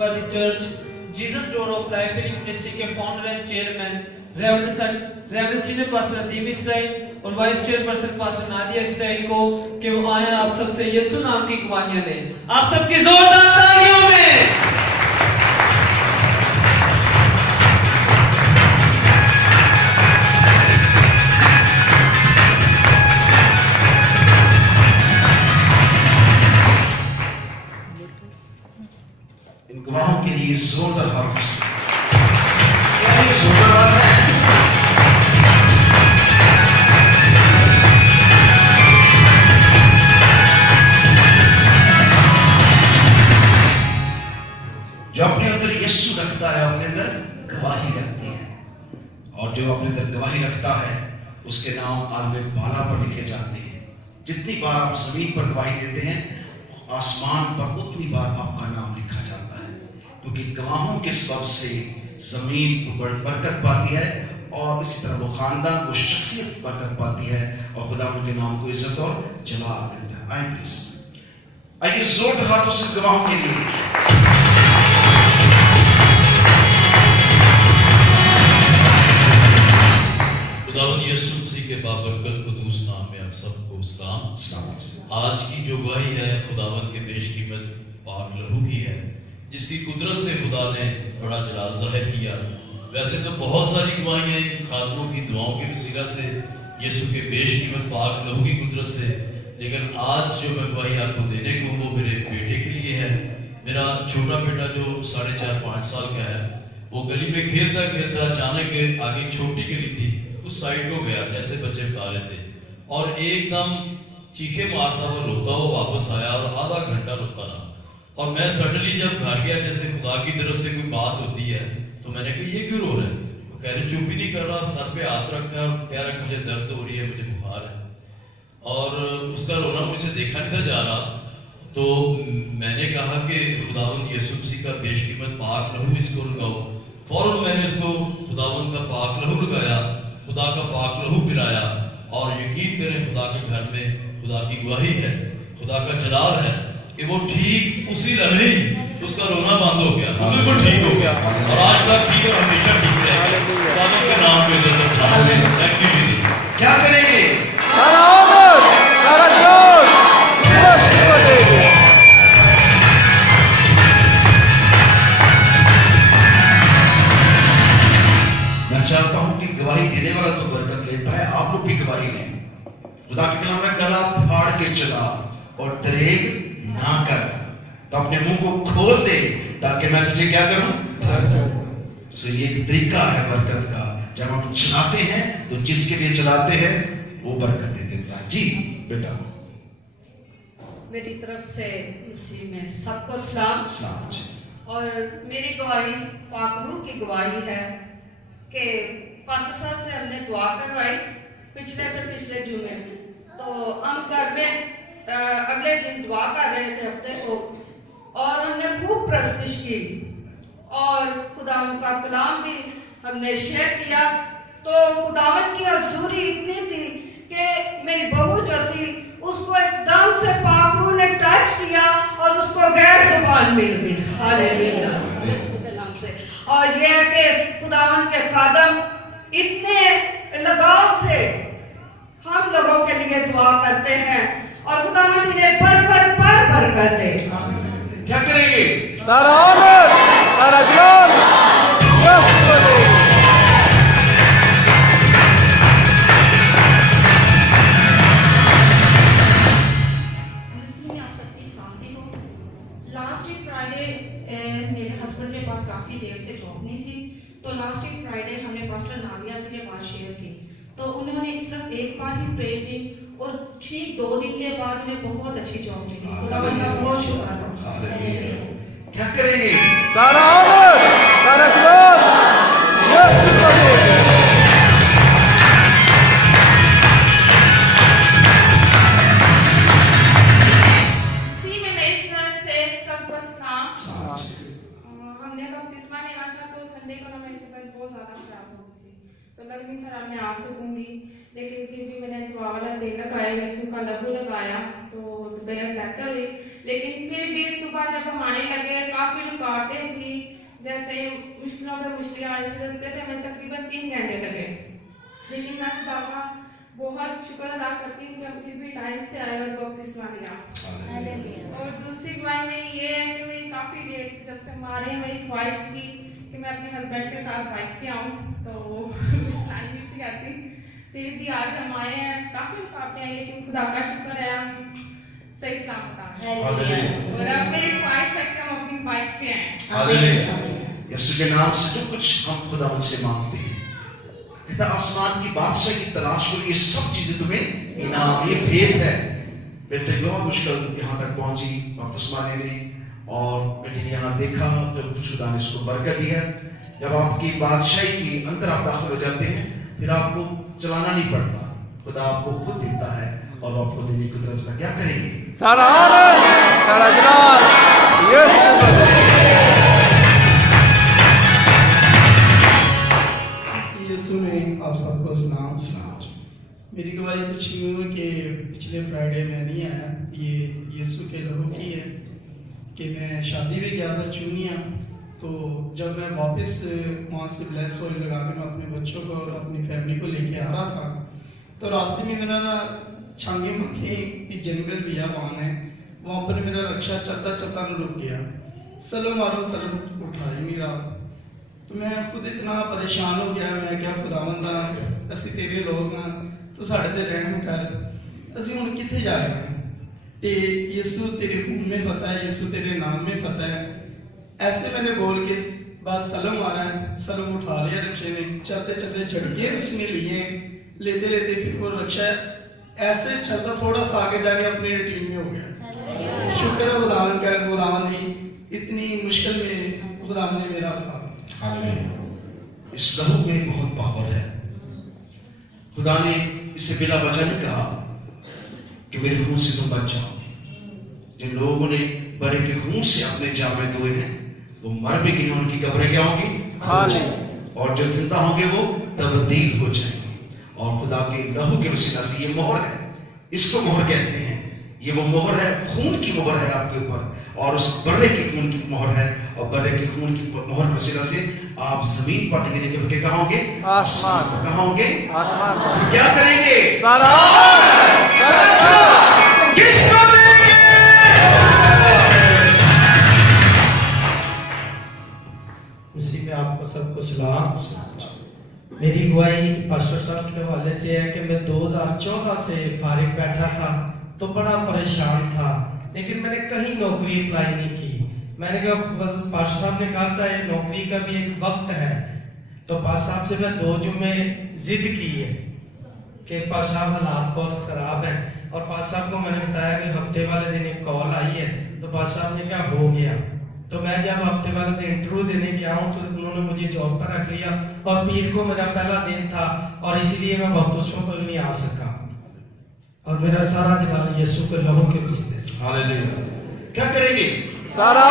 करूंगा the church Jesus door of life filling ministry के founder and chairman reverend senior pastor Deep Style और vice chairperson pastor Nadia Style को कि वो आए आप सबसे यीशु नाम की गवाहियां लें। आप सबकी जोरदार तालियों में। इन गवाहों के लिए जोरदार हाथ से क्या ये जोरदार बात है? जो अपने अंदर यीशु रखता है अपने अंदर गवाही रखती है और जो अपने अंदर गवाही रखता है उसके नाम आलमे बाला पर लिखे जाते हैं। जितनी बार आप जमीन पर गवाही देते हैं आसमान पर उतनी बार आपका नाम लिखा जाता है, क्योंकि गवाहों के सबब से जमीन बरकत पाती है और इसी तरह वो खानदान को शख्सियत बरकत पाती है और खुदा उनके नाम को इज्जत और जलाल मिलता है। आइए जोरदार हाथों से गवाहों के लिए। खुदावंद यीशु मसीह के बाबरकत क़ुद्दूस नाम में आप सबको सलाम। आज की जो गवाही है खुदावंद के बेशकीमत पाक लहू की है, जिसकी कुदरत से खुदा ने बड़ा जलाल ज़ाहिर किया। वैसे तो बहुत सारी गवाहियाँ इन खातनों की दुआओं के वसीला से यीशु के बेशकीमत पाक लहू की कुदरत से, लेकिन आज जो मैं गवाही आपको देने को वो मेरे बेटे के लिए है। मेरा छोटा बेटा जो 4.5-5 साल का है, वो गली में खेलता खेलता अचानक आगे छोटी गली थी उस साइड को गया, जैसे बच्चे बता रहे थे, और एकदम चीखे मारता हुआ रोता हुआ वापस आया और आधा घंटा रोता रहा। और मैं सडनली जब घर गया, जैसे खुदा की तरफ से कोई बात होती है, तो मैंने कहा ये क्यों रो रहा है? वो कह रहे चुप ही नहीं कर रहा, सर पे हाथ रखा है और कह रहा है मुझे दर्द हो रही है, मुझे बुखार है। और उसका रोना मुझसे देखा नहीं था जा रहा। तो मैंने कहा कि खुदावंद यीशु मसीह का बेशकीमत पाक लहू इसको लगाओ। फौरन मैंने इसको खुदावंद का पाक लहू लगाया, खुदा का पाक लहू पिलाया, और यकीन करें खुदा के घर में खुदा की गवाही है, खुदा का जलाल है कि वो ठीक उसी लम्हे ही उसका रोना बंद हो गया, बिल्कुल ठीक हो गया और आज तक ठीक है, हमेशा ठीक रहेगा। खुदा के नाम पे इज्जत है। Thank you Jesus. क्या करेंगे? सारा ऑनर, सारा ग्लोरी यीशु को देंगे। मैं चाहता हूं कि गवाही देने वाला तो बरकत लेता है, आप लोग भी गवाही लें। खुदा के कलाम में गला फाड़ के चला और दरेग ना कर, तो अपने मुंह को खोल दे ताकि मैं तुझे क्या करूं? सो ये एक तरीका है बरकत का। जब हम चलाते हैं तो जिसके लिए चलाते हैं वो बरकत दे देता है। जी बेटा। मेरी तरफ से मसीह में सबको सलाम। और मेरी गवाही पाक रूह की गवाही है कि पास्टर साहब से हमने दुआ करवाई पिछले जुमे। तो हम घर में अगले दिन दुआ कर रहे थे हफ्ते को, और हमने खूब प्रस्तुत की और खुदावंद का कलाम भी हमने शेयर किया। तो खुदावंद की हजूरी इतनी थी कि मेरी बहू जो थी उसको एकदम से पाक रूह ने टच किया और उसको गैर जुबान मिल गई। हालेलुया के नाम से। और यह है कि खुदावंद के खादम इतने लगाव से हम लोगों के लिए दुआ करते हैं और खुदावंद इन्हें पर बरकत दे। क्या करेंगे? सारा ऑनर, सारा ग्लोरी यीशु को देंगे। आप सबकी शांति हो। लास्ट वीक फ्राइडे मेरे हस्बैंड के पास काफी देर से जॉब नहीं थी, तो लास्ट वीक फ्राइडे हमने पास्टर नादिया से ये बात शेयर की। तो उन्होंने सिर्फ एक बार ही प्रे की और ठीक 2 दिन के बाद उन्हें बहुत अच्छी जॉब मिली। खुदावंद का बहुत शुक्र। क्या करेंगे? सारा ऑनर, सारा ग्लोरी यीशु को देंगे। इसी में मेरी तरफ से सबको सलाम। हमने बपतिस्मा लेना था, तो संडे को हमारी तबीयत बहुत ज़्यादा खराब हो गई थी। तो लग नहीं था मैं आ सकूंगी, लेकिन फिर भी मैंने दुआ वाला तेल लगाया, यीशु का लहू लगाया तो तबीयत बेहतर हुई। लेकिन फिर भी सुबह जब हम आने लगे काफ़ी रुकावटें थी, जैसे मुश्किलों पे मुश्किलें आ रही थी रास्ते पे, हमें तकरीबन 3 घंटे लगे। लेकिन मैं खुदा का बहुत शुक्र अदा करती हूँ कि हम फिर भी टाइम से आए और बपतिस्मा लिया। और दूसरी गवाही में ये है कि मेरी काफ़ी देर से जब से हमारे मेरी ख्वाहिश थी कि मैं अपने हस्बैंड के साथ बाइक पे आऊँ, तो कुछ टाइम नहीं आती, फिर भी आज हम आए हैं। काफ़ी रुकावटें आई लेकिन खुदा का शुक्र है हम सही सलामत आ गए। और अब मेरी ख्वाहिश है कि हम अपनी बाइक पे आए। यीशु के नाम से जो कुछ हम खुदा उनसे मांगते हैं, कहता आसमान की बादशाह की तलाश करो, ये सब चीजें तुम्हें इनाम, ये भेद है। बेटे बहुत मुश्किल यहाँ तक पहुंची बपतिस्मा लेने, और बेटे ने यहाँ देखा तो खुदा ने उसको बरकत दी है। जब आपकी बादशाही के अंदर आप दाखिल हो जाते हैं, फिर आपको चलाना नहीं पड़ता, खुदा आपको खुद देता है और आपको देने की तरफ से क्या करेंगे? सारा आनंद, सारा जलाल यीशु में आप सबको सलाम। मेरी गवाही कुछ यूँ है कि पिछले फ्राइडे में नहीं आया, ये यीशु के लहू की है कि मैं शादी में गया था चूनिया, तो जब मैं वापस वहाँ से ब्लेस ऑयल लगा के मैं अपने बच्चों को और अपनी फैमिली को लेके आ रहा था, तो रास्ते में मेरा ना छांगे मांगे कि जंगल भी वहाँ है, वहाँ पर मेरा रक्षा चलता चलता न रुक गया, सलो मारो सलो उठाई मेरा, तो मैं खुद इतना परेशान हो गया। मैं क्या खुदावंदा असी तेरे लोग ना, तो साढ़े ते रहम कर, असी हुण किथे जा रहे हैं, ते यीशु तेरे खून में फतह है, यीशु तेरे नाम में फतह है। ऐसे मैंने बोल के बस सलम मारा है, सलम उठा लिया रक्षे में, चलते चलते झटके उसने लिए, लेते लेते फिर वो रक्षा ऐसे चलता थोड़ा सा आगे जाके अपनी रूटीन में हो गया। शुक्र है खुदावन का, खुदावन ने इतनी मुश्किल में खुदावन ने मेरा साथ। इस लहू में बहुत पावर है। खुदा ने इससे बिला वजह नहीं कहा कि मेरे खून से तुम बच जाओगे। जिन लोगों ने बड़े के खून से अपने जामे धोए हैं वो मर भी गए, उनकी कब्रें क्या होंगी, और जो जिंदा होंगे वो तब्दील हो जाएंगे। और खुदा के लहू के वसीला से ये मोहर है, इसको मोहर कहते हैं, ये वो मोहर है, खून की मोहर है आपके ऊपर, और उस बर्रे के खून की मोहर है, और बर्रे के खून की मोहर के वसीला से आप जमीन पर नहीं लेके कहाँ होंगे, आसमान, कहाँ होंगे, आसमान, क्या करेंगे, सारा किसको देंगे? उसी में आपको सबको सलाम। मेरी गवाही पास्टर साहब के हवाले से है कि मैं 2014 से फारिग बैठा था, तो बड़ा परेशान था, लेकिन मैंने कहीं नौकरी अप्लाई नहीं की। मैंने कहा पास्टर साहब ने कहा था ये नौकरी का भी एक वक्त है, तो पास्टर साहब से मैं 2 जुम्मे जिद की है कि पास्टर साहब हालात बहुत खराब हैं, और पास्टर साहब को मैंने बताया कि हफ्ते वाले दिन एक कॉल आई है, तो पास्टर साहब ने कहा हो गया। तो मैं जब हफ्ते वाले दिन इंटरव्यू देने गया हूँ तो उन्होंने मुझे जॉब पर रख लिया, और पीर को मेरा पहला दिन था, और इसीलिए मैं बपतिस्मा पर नहीं आ सका, और मेरा सारा जलाल यीशु के लहू के वसीले से। हालेलुया। क्या करेंगे? सारा